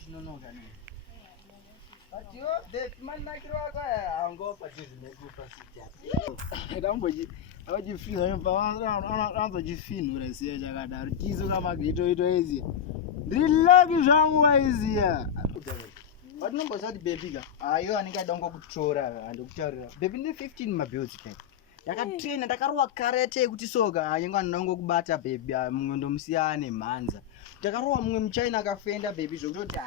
chinonoka ne. But yo, the man nakiro ango pachizi nekupa sita. Ndamboji awajifina anzo jifina rasiya chakadaro. Tizo kama gito ezi. Ndilaki zvangu waiziya. Watinomboziva kuti baby ka ayo anenge dongo kutora andokutaurira baby ndi 15 mabills kai ndakatraina ndakarowa karate kuti soka ayenga ndongo kubata baby mumwe ndomusiyane mhanza ndakarowa mumwe muchaina akafenda baby zvokutoti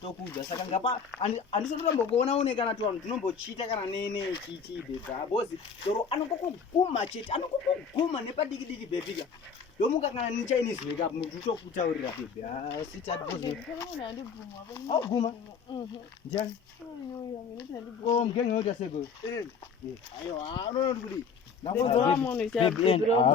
tokudza saka ngapa andisotombokuona une kana tuvanhu tinombochita kana nene chiti baby abozi doro anokokuguma chete anokokuguma nepadiki diki baby ka domuka kana ni Chinese wake up muntu chokutaurira baby sita bozi oh guma njani oh mgenge wote sego ayo unoona kuti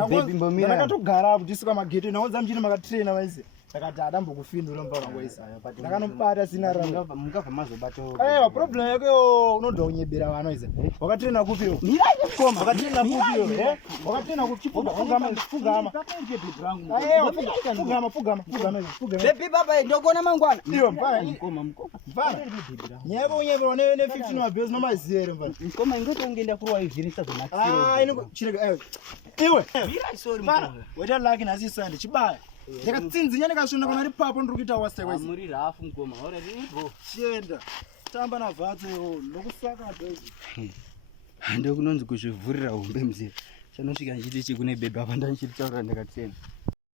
baby mbomira ndakatogara kuti suka magete naodza mchini makatraina vaise takati adambokufindura mbava ngoisa ndakanomubata sina ranga mungabva mazobata aiwa problem yako unodwa kunyebera vana ise wakatraina kupiwo miraikoma wakatraina kupiwo wakatraina kuchifuga fugama baby baba ndokona mangwana iyo mpaya mkoma mpaya nyeko unyebera ne 15 mabezi nomazere mpaya mkoma ingotongeenda kurowa izvirisa zonakira ino chireka iwe mirai sorry mkoma weta laki nasi sande chibaya ndakatsinzinya ndikasvona kana ripapo ndiri kuita wasaiwa muri rafu mkoma ora riripo chienda tamba na bvatso iwo ndokusaka bhezi ndokunonzi kuzvivhurira hombe muzere chanosvika nchiti chikune bebe apa ndandichitaurira ndakatsena